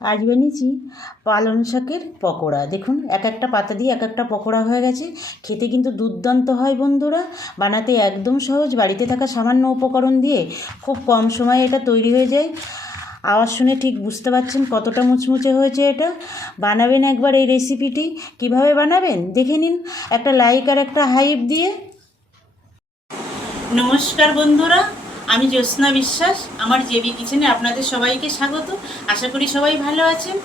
আজ বানিয়েছি পালং শাকের পকোড়া। দেখুন, এক একটা পাতা দিয়ে এক একটা পকোড়া হয়ে গেছে। খেতে কিন্তু দুর্দান্ত হয় বন্ধুরা। বানাতে একদম সহজ, বাড়িতে থাকা সামান্য উপকরণ দিয়ে খুব কম সময়ে এটা তৈরি হয়ে যায়। আওয়াজ শুনে ঠিক বুঝতে পারছেন কতটা মুচমুচে হয়েছে এটা। বানাবেন একবার এই রেসিপিটি। কীভাবে বানাবেন? দেখে নিন। একটা লাইক আর একটা হাইপ দিয়ে। নমস্কার বন্ধুরা। আমি জ্যোৎস্না বিশ্বাস, আমার জেবি কিচেনে আপনাদের সবাইকে স্বাগত। আশা করি সবাই ভালো আছেন।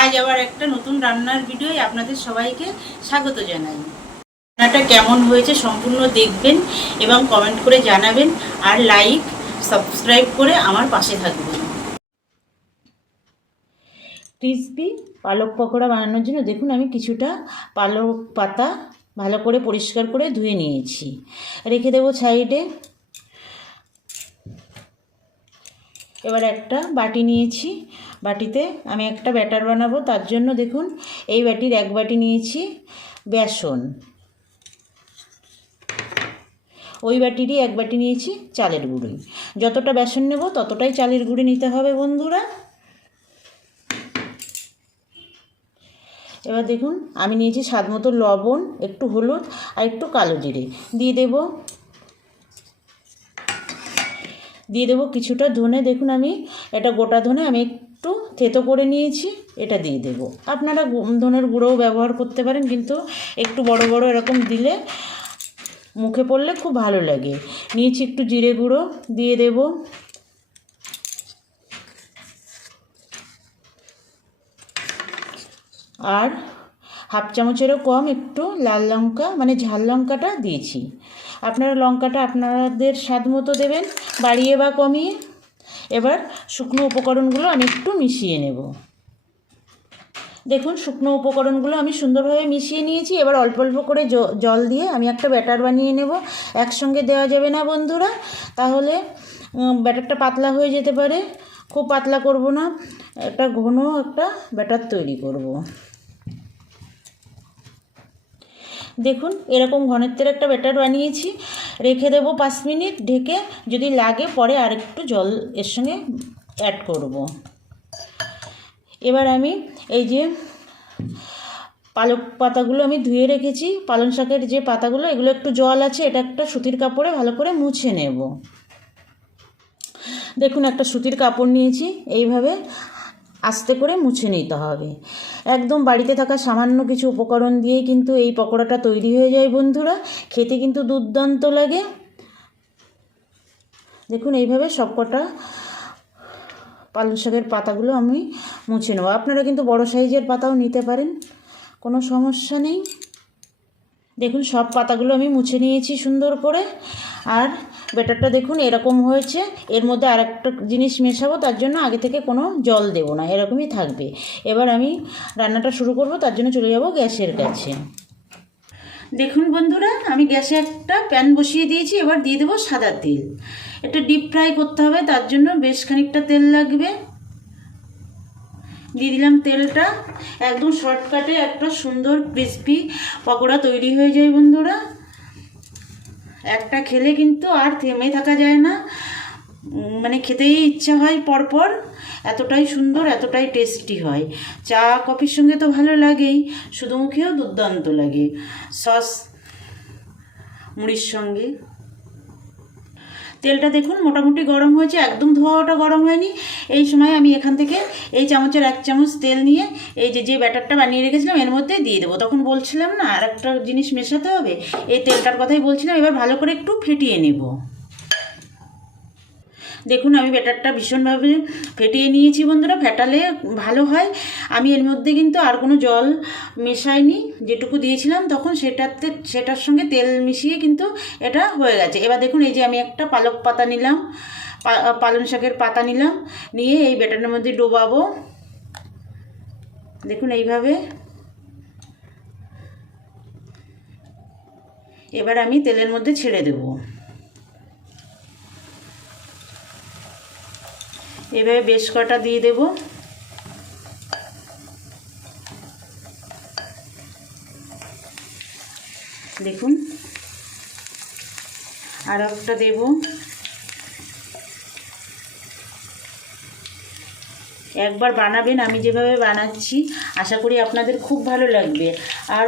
আজ আবার একটা নতুন রান্নার ভিডিওয় আপনাদের সবাইকে স্বাগত জানাই। রান্নাটা কেমন হয়েছে সম্পূর্ণ দেখবেন এবং কমেন্ট করে জানাবেন আর লাইক সাবস্ক্রাইব করে আমার পাশে থাকবেন। ক্রিসপি পালক পকোড়া বানানোর জন্য দেখুন আমি কিছুটা পালক পাতা ভালো করে পরিষ্কার করে ধুয়ে নিয়েছি। রেখে দেবো সাইডে এবার একটা বাটি নিয়েছি। বাটিতে আমি একটা ব্যাটার বানাবো। তার জন্য দেখুন, এই বাটির এক বাটি নিয়েছি বেসন। ওই বাটিরই এক বাটি নিয়েছি চালের গুঁড়ি। যতটা বেসন নেব, ততটাই চালের গুঁড়ি নিতে হবে বন্ধুরা। এবার দেখুন, আমি নিয়েছি স্বাদ মতো লবণ, একটু হলুদ আর একটু কালো জিরে। দিয়ে দেব দিয়ে দেবো কিছুটা ধনে। দেখুন আমি এটা গোটা ধনে আমি একটু থেতো করে নিয়েছি, এটা দিয়ে দেবো। আপনারা ধনের গুঁড়োও ব্যবহার করতে পারেন, কিন্তু একটু বড় বড় এরকম দিলে মুখে পড়লে খুব ভালো লাগে। নিয়েছি একটু জিরে গুঁড়ো, দিয়ে দেবো। আর হাফ চামচেরও কম একটু লাল লঙ্কা মানে ঝাল লঙ্কাটা দিয়েছি। আপনারা লঙ্কাটা আপনাদের স্বাদ মতো দেবেন। বাড়িয়ে বা কমিয়ে এবার শুকনো উপকরণগুলো আমি একটু মিশিয়ে নেব। দেখুন, শুকনো উপকরণগুলো আমি সুন্দরভাবে মিশিয়ে নিয়েছি। এবার অল্প অল্প করে জল দিয়ে আমি একটা ব্যাটার বানিয়ে নেব। একসঙ্গে দেওয়া যাবে না বন্ধুরা। তাহলে ব্যাটারটা পাতলা হয়ে যেতে পারে। খুব পাতলা করব না। একটা ঘন একটা ব্যাটার তৈরি করব। দেখুন, এরকম ঘনত্বের একটা ব্যাটার বানিয়েছি। রেখে দেবো পাঁচ মিনিট, ঢেকে যদি লাগে পরে আরেকটু জল এর সঙ্গে অ্যাড করব। এবার আমি এই যে পালক পাতাগুলো আমি ধুয়ে রেখেছি, পালং শাকের যে পাতাগুলো, এগুলো একটু জল আছে, এটা একটা সুতির কাপড়ে ভালো করে মুছে নেব। দেখুন একটা সুতির কাপড় নিয়েছি, এইভাবে আস্তে করে মুছে নিতে হবে। একদম বাড়িতে থাকা সামান্য কিছু উপকরণ দিয়েই কিন্তু এই পকোড়াটা তৈরি হয়ে যায় বন্ধুরা। খেতে কিন্তু দুর্দান্ত লাগে। দেখুন, এইভাবে সবকটা পালং শাকের পাতাগুলো আমি মুছে নেব। আপনারা কিন্তু বড় সাইজের পাতাও নিতে পারেন, কোনো সমস্যা নেই। দেখুন, সব পাতাগুলো আমি মুছে নিয়েছি সুন্দর করে। আর ব্যাটারটা দেখুন, এরকম হয়েছে। এর মধ্যে আর একটা জিনিস মেশাবো, তার জন্য আগে থেকে কোনো জল দেবো না, এরকমই থাকবে। এবার আমি রান্নাটা শুরু করব, তার জন্য চলে যাব গ্যাসের কাছে। দেখুন বন্ধুরা, আমি গ্যাসে একটা প্যান বসিয়ে দিয়েছি, এবার দিয়ে দেবো সাদা তেল। এটা ডিপ ফ্রাই করতে হবে, তার জন্য বেশ খানিকটা তেল লাগবে। দিয়ে দিলাম তেলটা। একদম শর্টকাটে একটা সুন্দর ক্রিসপি পকোড়া তৈরি হয়ে যায় বন্ধুরা। একটা খেলে কিন্তু আর থেমে থাকা যায় না। মানে খেতেই ইচ্ছা হয় পরপর। এতটাই সুন্দর, এতটাই টেস্টি হয়। চা, কফির সঙ্গে তো ভালো লাগেই, শুধু মুখেও দুর্দান্ত লাগে। সস, মুড়ির সঙ্গে। তেলটা দেখুন, মোটামুটি গরম হয়েছে, একদম ধোয়াটা গরম হয়নি। এই সময় আমি এখান থেকে এই চামচের এক চামচ তেল নিয়ে এই যে যে ব্যাটারটা বানিয়ে রেখেছিলাম, এর মধ্যে দিয়ে দেবো। তখন বলছিলাম না আর একটা জিনিস মেশাতে হবে। এই তেলটার কথাই বলছিলাম, এবার ভালো করে একটু ফেটিয়ে নেব। দেখুন, আমি ব্যাটারটা ভীষণভাবে ফেটিয়ে নিয়েছি বন্ধুরা, ফেটালে ভালো হয়। আমি এর মধ্যে কিন্তু আর কোনো জল মেশাইনি, যেটুকু দিয়েছিলাম, তখন সেটাতে, সেটার সঙ্গে তেল মিশিয়ে কিন্তু এটা হয়ে গেছে। এবার দেখুন, এই যে আমি একটা পালক পাতা নিলাম পালং শাকের পাতা নিলাম, নিয়ে এই ব্যাটারের মধ্যে ডোবাবো। দেখুন, এইভাবে। এবার আমি তেলের মধ্যে ছেড়ে দেবো। এভাবে বেশ কটা দিয়ে দেব। দেখুন। আর একটা দেব। একবার বানাবেন, আমি যেভাবে বানাচ্ছি, আশা করি আপনাদের খুব ভালো লাগবে। আর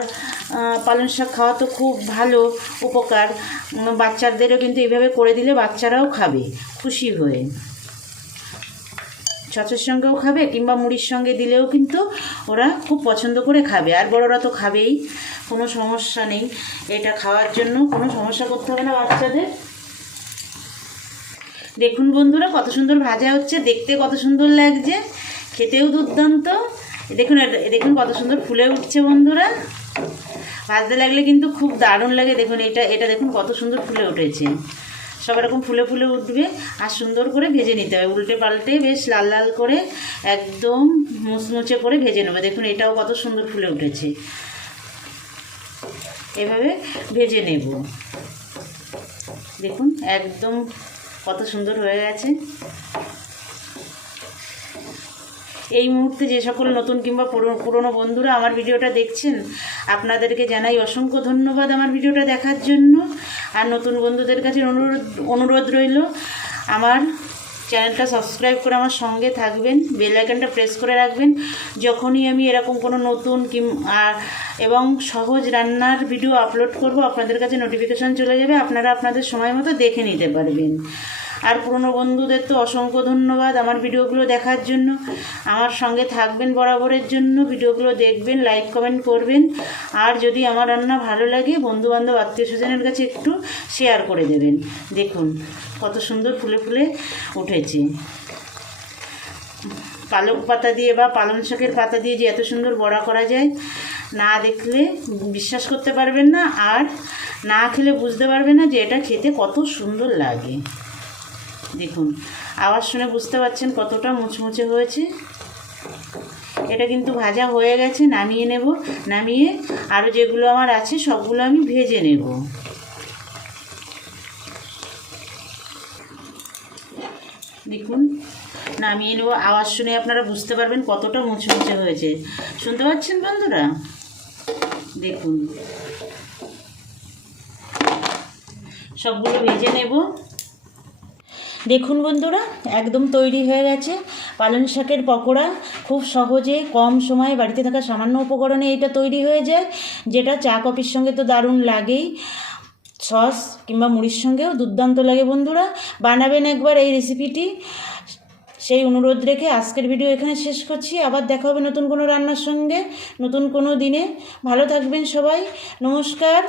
পালং শাক খাওয়া তো খুব ভালো উপকার। বাচ্চাদেরও কিন্তু এভাবে করে দিলে বাচ্চারাও খাবে, খুশি হয়ে। ছচের সঙ্গেও খাবে, কিংবা মুড়ির সঙ্গে দিলেও কিন্তু ওরা খুব পছন্দ করে খাবে। আর বড়রা তো খাবেই, কোনো সমস্যা নেই। এটা খাওয়ার জন্য কোনো সমস্যা করতে হবে না বাচ্চাদের। দেখুন বন্ধুরা, কত সুন্দর ভাজা হচ্ছে, দেখতে কত সুন্দর লাগছে, খেতেও দুর্দান্ত। দেখুন দেখুন কত সুন্দর ফুলে উঠছে বন্ধুরা। ভাজতে লাগলে কিন্তু খুব দারুণ লাগে। দেখুন, এটা এটা দেখুন কত সুন্দর ফুলে উঠেছে। সব এরকম ফুলে ফুলে উঠবে আর সুন্দর করে ভেজে নিতে হবে। উল্টে পাল্টে বেশ লাল লাল করে একদম মুচমুচে করে ভেজে নেবে। দেখুন, এটাও কত সুন্দর ফুলে উঠেছে। এভাবে ভেজে নেব। দেখুন, একদম কত সুন্দর হয়ে গেছে। এই মুহূর্তে যে সকল নতুন কিংবা পুরো- পুরনো বন্ধুরা আমার ভিডিওটা দেখছেন, আপনাদেরকে জানাই অসংখ্য ধন্যবাদ আমার ভিডিওটা দেখার জন্য। আর নতুন বন্ধুদের কাছে অনুরোধ অনুরোধ রইল, আমার চ্যানেলটা সাবস্ক্রাইব করে আমার সঙ্গে থাকবেন, বেল আইকনটা প্রেস করে রাখবেন, যখনই আমি এরকম কোনো নতুন কিম, আর, এবং সহজ রান্নার ভিডিও আপলোড করব, আপনাদের কাছে নোটিফিকেশান চলে যাবে, আপনারা আপনাদের সময় মতো দেখে নিতে পারবেন। আর পুরনো বন্ধুদের তো অসংখ্য ধন্যবাদ আমার ভিডিওগুলো দেখার জন্য। আমার সঙ্গে থাকবেন বরাবরের জন্য, ভিডিওগুলো দেখবেন লাইক কমেন্ট করবেন। আর যদি আমার রান্না ভালো লাগে, বন্ধুবান্ধব, আত্মীয় স্বজনের কাছে একটু শেয়ার করে দেবেন। দেখুন, কত সুন্দর ফুলে ফুলে উঠেছে। পালক পাতা দিয়ে বা পালং শাকের পাতা দিয়ে যে এত সুন্দর বড়া করা যায়, না দেখলে বিশ্বাস করতে পারবেন না। আর না খেলে বুঝতে পারবে না যে এটা খেতে কত সুন্দর লাগে। দেখুন, আওয়াজ শুনে বুঝতে পারছেন কতটা মুচমুচে হয়েছে? এটা কিন্তু ভাজা হয়ে গেছে, নামিয়ে নেব। নামিয়ে আরও যেগুলো আমার আছে, সবগুলো আমি ভেজে নেব। দেখুন, নামিয়ে নেব। আওয়াজ শুনে আপনারা বুঝতে পারবেন কতটা মুচমুচে হয়েছে। শুনতে পাচ্ছেন বন্ধুরা? দেখুন, সবগুলো ভেজে নেব। দেখুন বন্ধুরা, একদম তৈরি হয়ে গেছে। পালং শাকের পকোড়া খুব সহজে কম সময়ে বাড়িতে থাকা সামান্য উপকরণে এটা তৈরি হয়ে যায়, যেটা চা কফির সঙ্গে তো দারুণ লাগেই। সস কিংবা মুড়ির সঙ্গেও দুর্দান্ত লাগে বন্ধুরা। বানাবেন একবার এই রেসিপিটি। সেই অনুরোধ রেখে আজকের ভিডিও এখানে শেষ করছি। আবার দেখা হবে নতুন কোনো রান্নার সঙ্গে, নতুন কোনো দিনে। ভালো থাকবেন সবাই। নমস্কার।